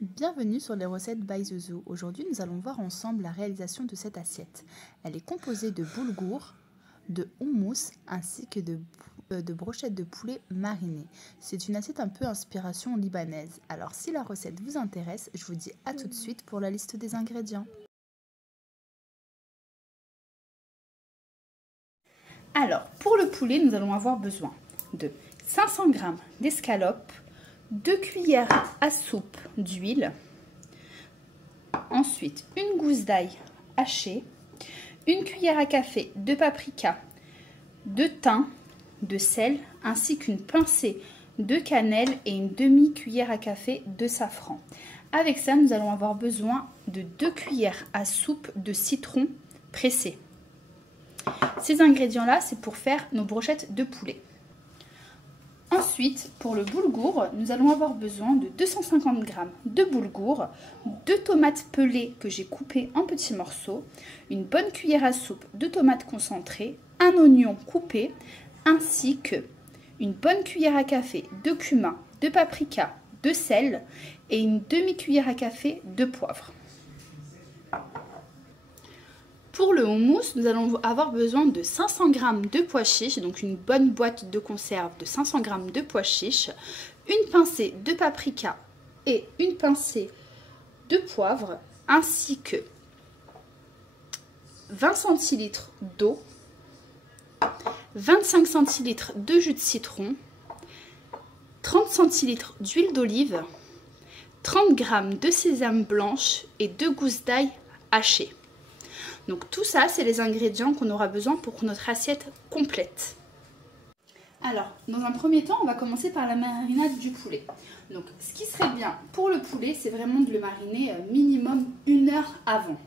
Bienvenue sur les recettes by The Zoo. Aujourd'hui, nous allons voir ensemble la réalisation de cette assiette. Elle est composée de boulgour, de houmous ainsi que de brochettes de poulet marinées. C'est une assiette un peu inspiration libanaise. Alors si la recette vous intéresse, je vous dis à tout de suite pour la liste des ingrédients. Alors, pour le poulet, nous allons avoir besoin de 500 g d'escalope, 2 cuillères à soupe d'huile, ensuite une gousse d'ail hachée, une cuillère à café de paprika, de thym, de sel, ainsi qu'une pincée de cannelle et une demi-cuillère à café de safran. Avec ça, nous allons avoir besoin de 2 cuillères à soupe de citron pressé. Ces ingrédients-là, c'est pour faire nos brochettes de poulet. Ensuite, pour le boulgour, nous allons avoir besoin de 250 g de boulgour, 2 tomates pelées que j'ai coupées en petits morceaux, une bonne cuillère à soupe de tomates concentrées, un oignon coupé, ainsi que une bonne cuillère à café de cumin, de paprika, de sel et une demi-cuillère à café de poivre. Pour le houmous, nous allons avoir besoin de 500 g de pois chiches, donc une bonne boîte de conserve de 500 g de pois chiches, une pincée de paprika et une pincée de poivre, ainsi que 20 cl d'eau, 25 cl de jus de citron, 30 cl d'huile d'olive, 30 g de sésame blanche et 2 gousses d'ail hachées. Donc tout ça, c'est les ingrédients qu'on aura besoin pour notre assiette complète. Alors, dans un premier temps, on va commencer par la marinade du poulet. Donc, ce qui serait bien pour le poulet, c'est vraiment de le mariner minimum 1 heure avant.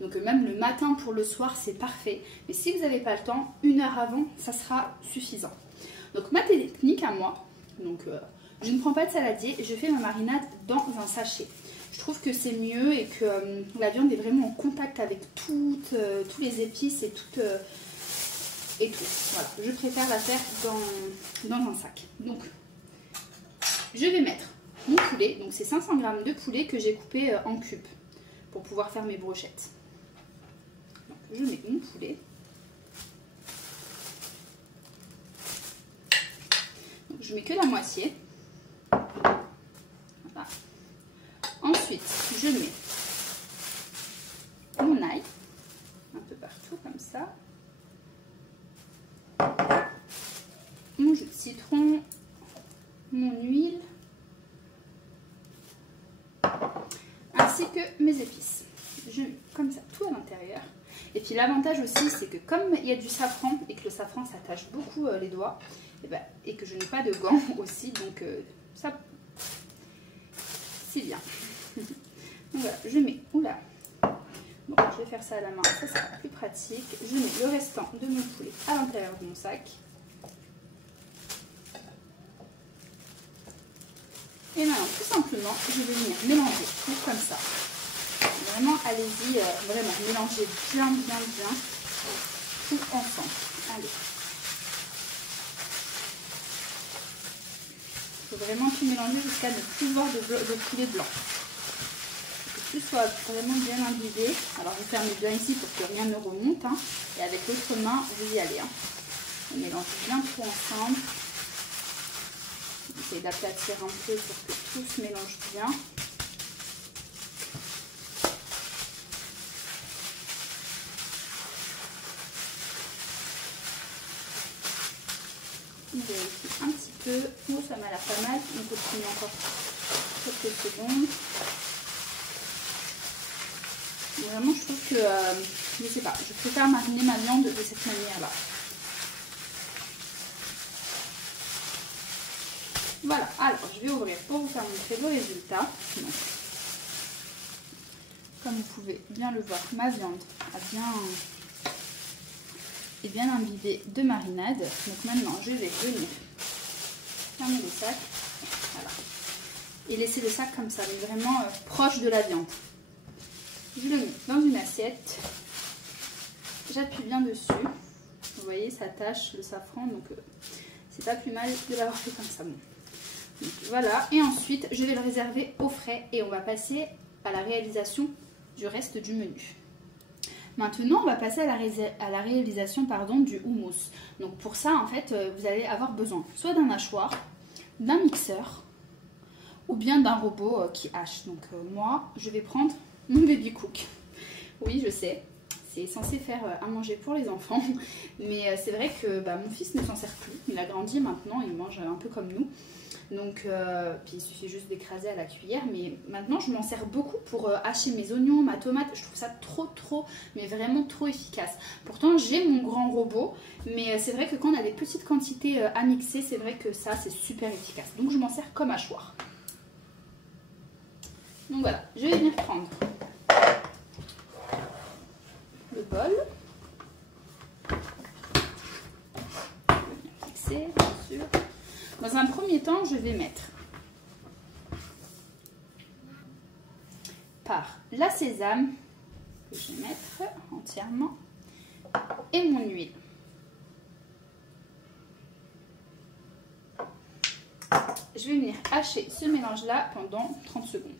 Donc même le matin pour le soir, c'est parfait. Mais si vous n'avez pas le temps, 1 heure avant, ça sera suffisant. Donc ma technique à moi, je ne prends pas de saladier, je fais ma marinade dans un sachet. Je trouve que c'est mieux et que la viande est vraiment en contact avec tous les épices et tout. Voilà, je préfère la faire dans un sac. Donc, je vais mettre mon poulet. Donc, c'est 500 g de poulet que j'ai coupé en cubes pour pouvoir faire mes brochettes. Donc, je mets mon poulet. Donc, je mets que la moitié. Voilà. Ensuite, je mets mon ail, un peu partout comme ça, mon jus de citron, mon huile, ainsi que mes épices. Je mets comme ça tout à l'intérieur. Et puis l'avantage aussi, c'est que comme il y a du safran et que le safran s'attache beaucoup les doigts, et que je n'ai pas de gants aussi, donc ça c'est bien. Donc voilà, je mets, oula, bon, je vais faire ça à la main, ça sera plus pratique. Je mets le restant de mon poulet à l'intérieur de mon sac. Et maintenant, tout simplement, je vais venir mélanger tout comme ça. Vraiment, allez-y, vraiment, mélangez bien tout ensemble. Allez. Il faut vraiment tout mélanger jusqu'à ne plus voir de poulet blanc. Tout soit vraiment bien imbibé. Alors vous fermez bien ici pour que rien ne remonte. Hein. Et avec l'autre main, vous y allez. Hein. On mélange bien tout ensemble. Essayez d'aplatir un peu pour que tout se mélange bien. On vérifie un petit peu. Oh, ça m'a l'air pas mal. On continue encore quelques secondes. Vraiment, je trouve que, je sais pas, je préfère mariner ma viande de cette manière-là. Voilà, alors je vais ouvrir pour vous faire montrer le résultat. Donc, comme vous pouvez bien le voir, ma viande est bien imbibée de marinade. Donc maintenant, je vais venir fermer le sac. Voilà. Et laisser le sac comme ça, mais vraiment proche de la viande. Je le mets dans une assiette, j'appuie bien dessus, vous voyez ça tâche le safran, donc c'est pas plus mal de l'avoir fait comme ça. Bon. Donc, voilà, et ensuite je vais le réserver au frais et on va passer à la réalisation du reste du menu. Maintenant, on va passer à la réalisation du houmous. Donc pour ça, en fait, vous allez avoir besoin soit d'un hachoir, d'un mixeur ou bien d'un robot qui hache. Donc moi, je vais prendre mon baby cook. Oui, je sais, c'est censé faire à manger pour les enfants, mais c'est vrai que mon fils ne s'en sert plus. Il a grandi maintenant, il mange un peu comme nous. Donc, puis il suffit juste d'écraser à la cuillère, mais maintenant je m'en sers beaucoup pour hacher mes oignons, ma tomate. Je trouve ça trop, mais vraiment trop efficace. Pourtant j'ai mon grand robot, mais c'est vrai que quand on a des petites quantités à mixer, c'est vrai que ça c'est super efficace. Donc je m'en sers comme hachoir. Donc voilà, je vais venir prendre le bol. Je vais venir mixer, bien sûr. Dans un premier temps, je vais mettre par la sésame, que je vais mettre entièrement, et mon huile. Je vais venir hacher ce mélange-là pendant 30 secondes.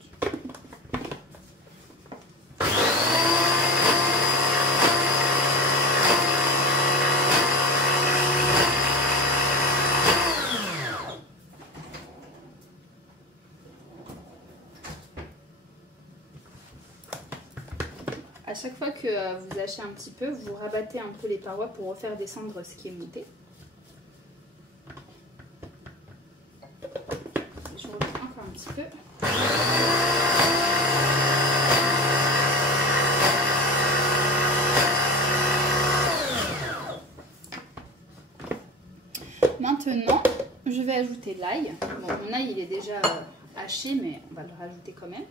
À chaque fois que vous hachez un petit peu, vous rabattez un peu les parois pour refaire descendre ce qui est monté. Je reprends encore un petit peu. Maintenant, je vais ajouter l'ail. Bon, mon ail il est déjà haché, mais on va le rajouter quand même.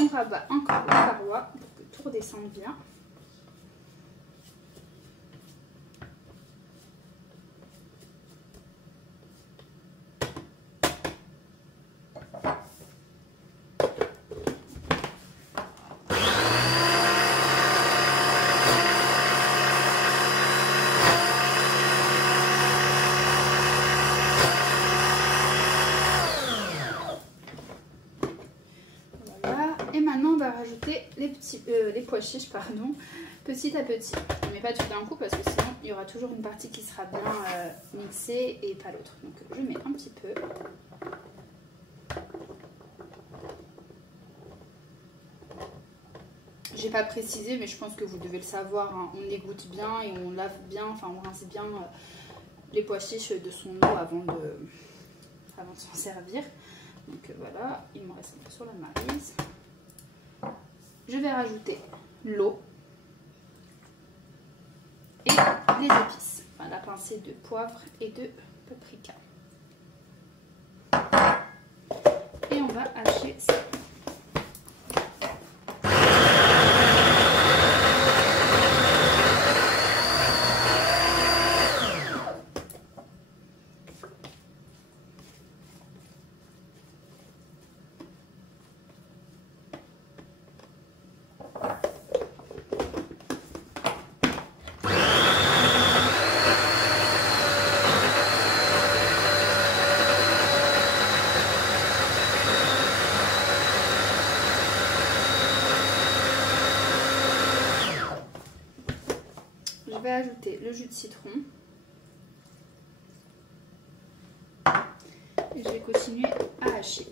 On rabat encore les parois pour que tout redescende bien. Rajouter les pois chiches petit à petit, mais pas tout d'un coup parce que sinon il y aura toujours une partie qui sera bien mixée et pas l'autre. Donc je mets un petit peu. J'ai pas précisé, mais je pense que vous devez le savoir, hein. On égoutte bien et on lave bien, enfin on rince bien les pois chiches de son eau avant de s'en servir. Donc voilà, il me reste un peu sur la maryse. Je vais rajouter l'eau et les épices, enfin, la pincée de poivre et de paprika. Et on va hacher ça. Je vais ajouter le jus de citron et je vais continuer à hacher.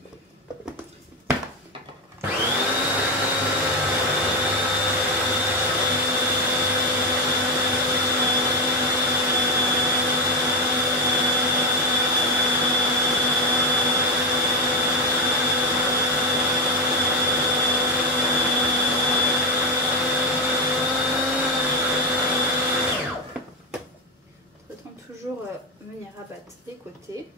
Toujours venir abattre des côtés.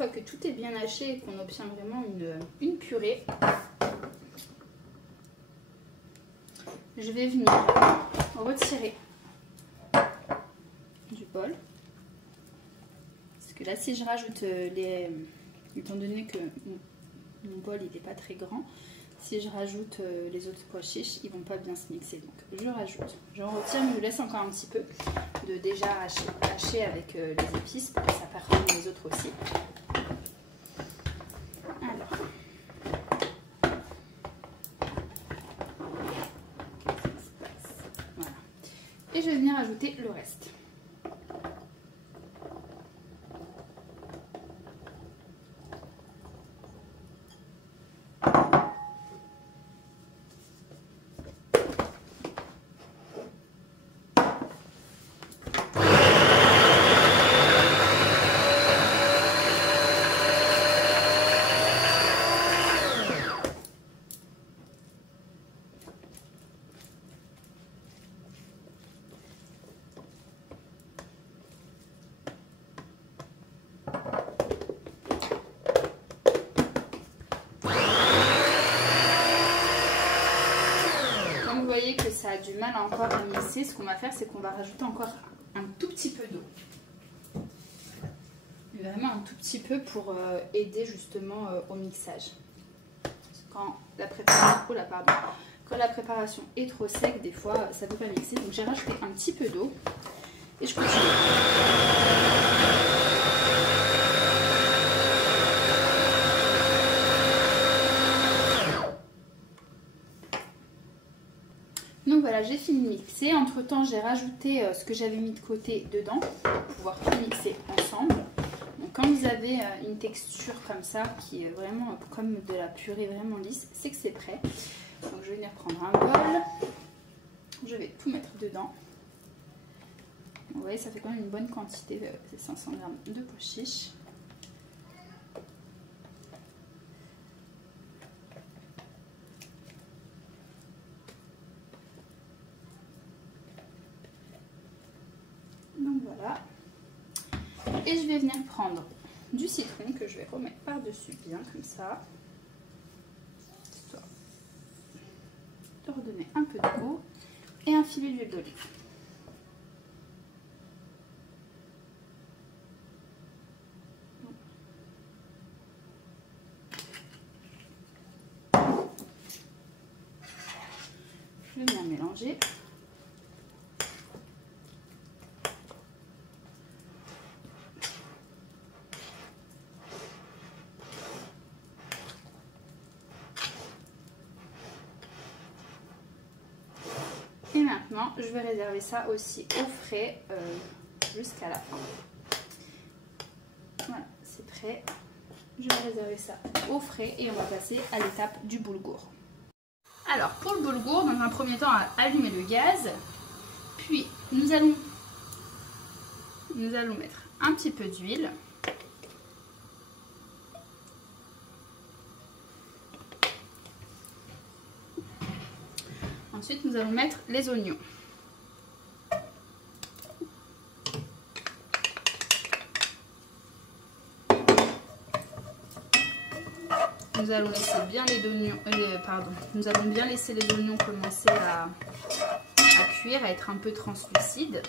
fois que tout est bien haché et qu'on obtient vraiment une purée, je vais venir retirer du bol. Parce que là, si je rajoute étant donné que mon bol il n'est pas très grand, si je rajoute les autres pois chiches, ils vont pas bien se mixer. Donc je rajoute, j'en retire, mais je laisse encore un petit peu de déjà hacher avec les épices pour que ça parfume les autres aussi. Alors, voilà. Et je vais venir ajouter le reste. Vous voyez que ça a du mal encore à mixer, ce qu'on va faire, c'est qu'on va rajouter encore un tout petit peu d'eau. Vraiment un tout petit peu pour aider justement au mixage. Quand la préparation est trop sec, des fois ça ne peut pas mixer. Donc j'ai rajouté un petit peu d'eau et je continue. Donc voilà, j'ai fini de mixer. Entre temps, j'ai rajouté ce que j'avais mis de côté dedans pour pouvoir tout mixer ensemble. Donc quand vous avez une texture comme ça, qui est vraiment comme de la purée vraiment lisse, c'est que c'est prêt. Donc je vais venir prendre un bol. Je vais tout mettre dedans. Vous voyez, ça fait quand même une bonne quantité, c'est 500 g de pois chiches. Donc voilà. Et je vais venir prendre du citron que je vais remettre par-dessus bien comme ça. Histoire de redonner un peu de goût. Et un filet d'huile d'olive. Je vais bien mélanger. Et maintenant, je vais réserver ça aussi au frais jusqu'à la fin. Voilà, c'est prêt. Je vais réserver ça au frais et on va passer à l'étape du boulgour. Alors, pour le boulgour, dans un premier temps, on va allumer le gaz. Puis, nous allons mettre un petit peu d'huile. Ensuite, nous allons mettre les oignons. Nous allons laisser bien nous allons bien laisser les oignons commencer à cuire, à être un peu translucides.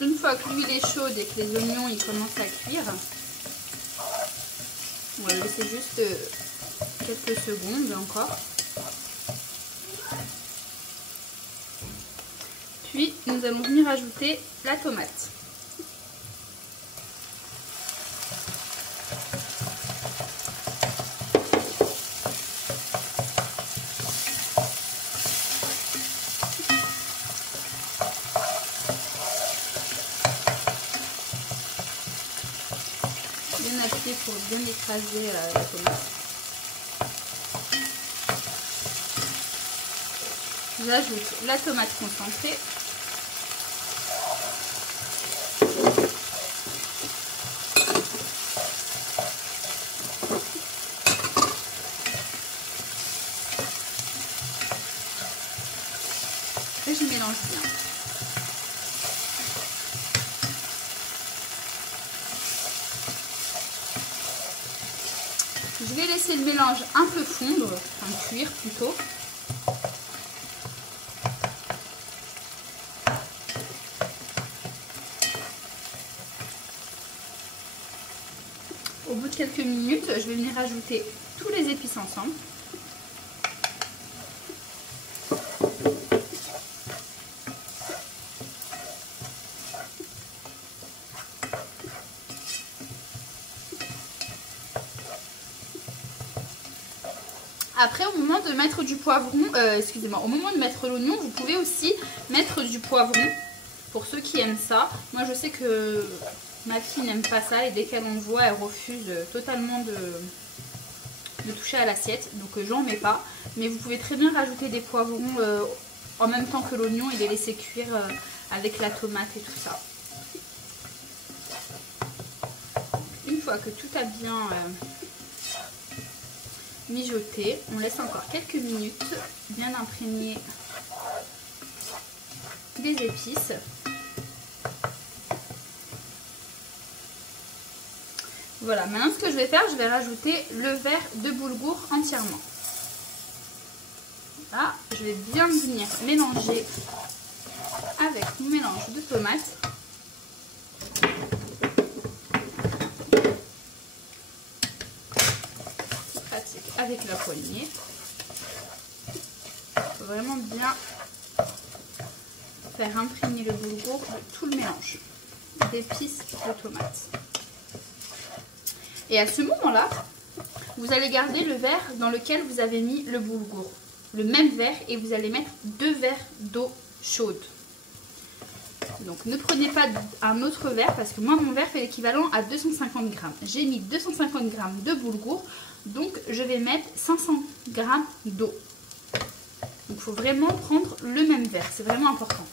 Une fois que l'huile est chaude et que les oignons ils commencent à cuire, on va laisser juste quelques secondes encore. Puis nous allons venir ajouter la tomate. Bien appuyer pour bien écraser la tomate. J'ajoute la tomate concentrée. Et je mélange bien. Je vais laisser le mélange un peu fondre, enfin cuire plutôt. Au bout de quelques minutes, je vais venir ajouter tous les épices ensemble. Après, au moment de mettre du poivron, excusez-moi, au moment de mettre l'oignon, vous pouvez aussi mettre du poivron pour ceux qui aiment ça. Moi, je sais que ma fille n'aime pas ça et dès qu'elle en voit, elle refuse totalement de toucher à l'assiette. Donc, j'en mets pas. Mais vous pouvez très bien rajouter des poivrons en même temps que l'oignon et les laisser cuire avec la tomate et tout ça. Une fois que tout a bien mijoté, on laisse encore quelques minutes bien imprégner des épices. Voilà, maintenant ce que je vais faire, je vais rajouter le verre de boulgour entièrement. Là, je vais bien venir mélanger avec mon mélange de tomates. Avec la poignée. Il faut vraiment bien faire imprégner le boulgour de tout le mélange d'épices de tomates. Et à ce moment-là, vous allez garder le verre dans lequel vous avez mis le boulgour. Le même verre et vous allez mettre 2 verres d'eau chaude. Donc ne prenez pas un autre verre parce que moi mon verre fait l'équivalent à 250 grammes. J'ai mis 250 grammes de boulgour. Donc je vais mettre 500 g d'eau. Donc il faut vraiment prendre le même verre, c'est vraiment important.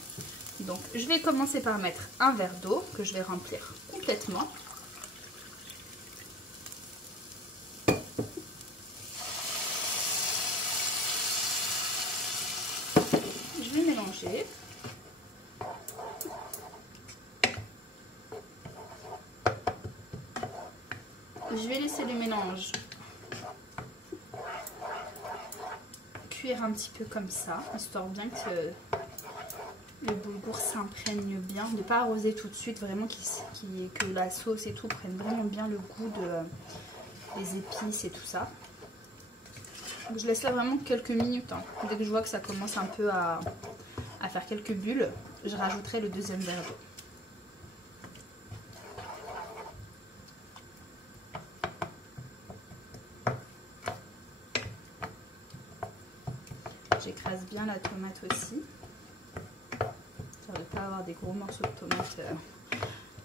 Donc je vais commencer par mettre un verre d'eau que je vais remplir complètement. Je vais mélanger. Je vais laisser le mélange cuire un petit peu comme ça, histoire bien que le boulgour s'imprègne bien, de ne pas arroser tout de suite, vraiment que la sauce et tout prenne vraiment bien le goût des épices et tout ça. Donc je laisse là vraiment quelques minutes, hein. Dès que je vois que ça commence un peu à faire quelques bulles, je rajouterai le deuxième verre d'eau. J'écrase bien la tomate aussi, pour ne pas avoir des gros morceaux de tomate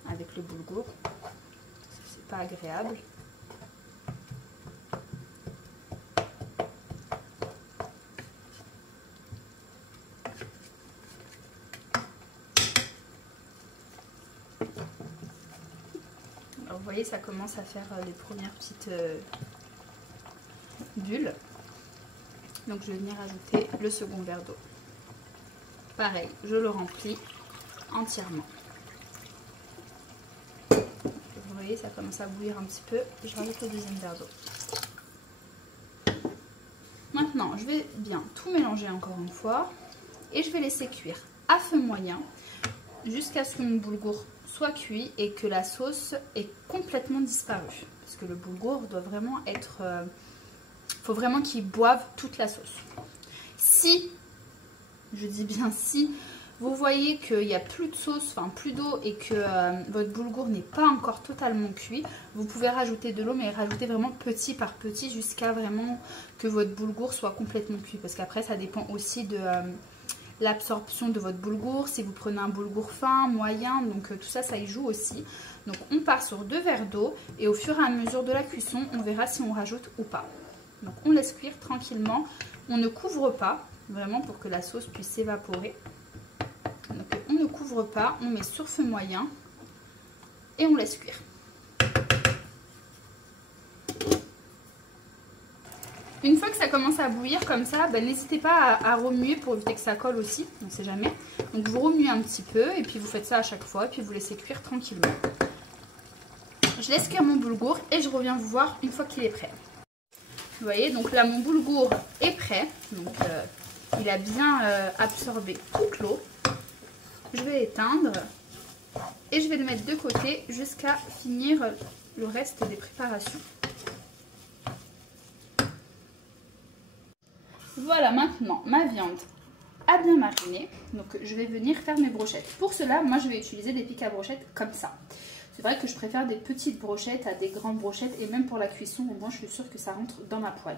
avec le boulgour, c'est pas agréable. Alors vous voyez, ça commence à faire les premières petites bulles. Donc je vais venir ajouter le second verre d'eau. Pareil, je le remplis entièrement. Vous voyez, ça commence à bouillir un petit peu. Je rajoute le deuxième verre d'eau. Maintenant, je vais bien tout mélanger encore une fois. Et je vais laisser cuire à feu moyen jusqu'à ce que mon boulgour soit cuit et que la sauce ait complètement disparu. Parce que le boulgour doit vraiment être... faut vraiment qu'il boive toute la sauce. Si, je dis bien si, vous voyez qu'il n'y a plus de sauce, enfin plus d'eau et que votre boulgour n'est pas encore totalement cuit, vous pouvez rajouter de l'eau, mais rajouter vraiment petit par petit jusqu'à vraiment que votre boulgour soit complètement cuit. Parce qu'après, ça dépend aussi de l'absorption de votre boulgour. Si vous prenez un boulgour fin, moyen, donc tout ça, ça y joue aussi. Donc on part sur 2 verres d'eau et au fur et à mesure de la cuisson, on verra si on rajoute ou pas. Donc on laisse cuire tranquillement, on ne couvre pas, vraiment pour que la sauce puisse s'évaporer. Donc on ne couvre pas, on met sur feu moyen et on laisse cuire. Une fois que ça commence à bouillir comme ça, n'hésitez pas à remuer pour éviter que ça colle aussi, on ne sait jamais. Donc vous remuez un petit peu et puis vous faites ça à chaque fois et puis vous laissez cuire tranquillement. Je laisse cuire mon boulgour et je reviens vous voir une fois qu'il est prêt. Vous voyez, donc là mon boulgour est prêt. Donc il a bien absorbé toute l'eau. Je vais l'éteindre et je vais le mettre de côté jusqu'à finir le reste des préparations. Voilà, maintenant ma viande a bien mariné. Donc je vais venir faire mes brochettes. Pour cela, moi je vais utiliser des pics à brochettes comme ça. C'est vrai que je préfère des petites brochettes à des grandes brochettes. Et même pour la cuisson, au moins je suis sûre que ça rentre dans ma poêle.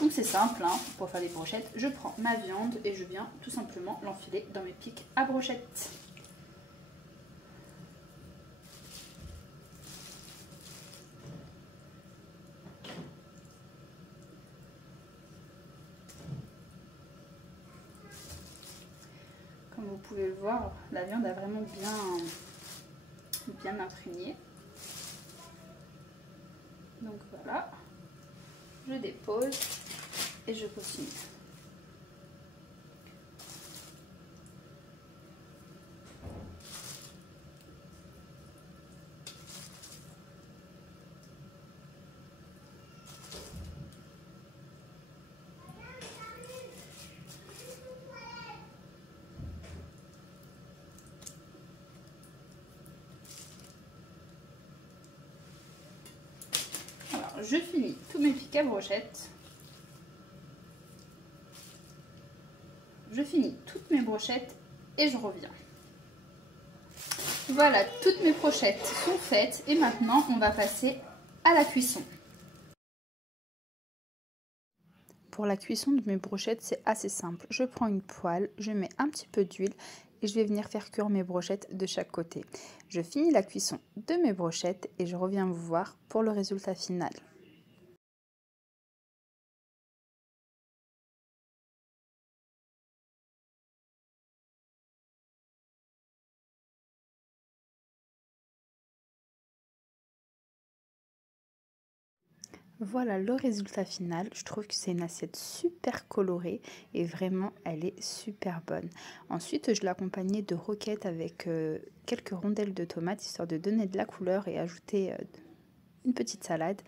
Donc c'est simple, hein, pour faire des brochettes. Je prends ma viande et je viens tout simplement l'enfiler dans mes pics à brochettes. Comme vous pouvez le voir, la viande a vraiment bien imprégné. Donc voilà, je dépose et je continue. Je finis tous mes pics à brochettes. Je finis toutes mes brochettes et je reviens. Voilà, toutes mes brochettes sont faites et maintenant on va passer à la cuisson. Pour la cuisson de mes brochettes, c'est assez simple. Je prends une poêle, je mets un petit peu d'huile et je vais venir faire cuire mes brochettes de chaque côté. Je finis la cuisson de mes brochettes et je reviens vous voir pour le résultat final. Voilà le résultat final. Je trouve que c'est une assiette super colorée et vraiment elle est super bonne. Ensuite je l'accompagnais de roquettes avec quelques rondelles de tomates histoire de donner de la couleur et ajouter une petite salade.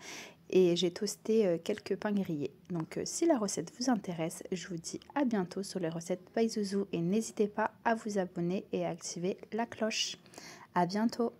Et j'ai toasté quelques pains grillés. Donc si la recette vous intéresse, je vous dis à bientôt sur les recettes by Zouzou et n'hésitez pas à vous abonner et à activer la cloche. À bientôt.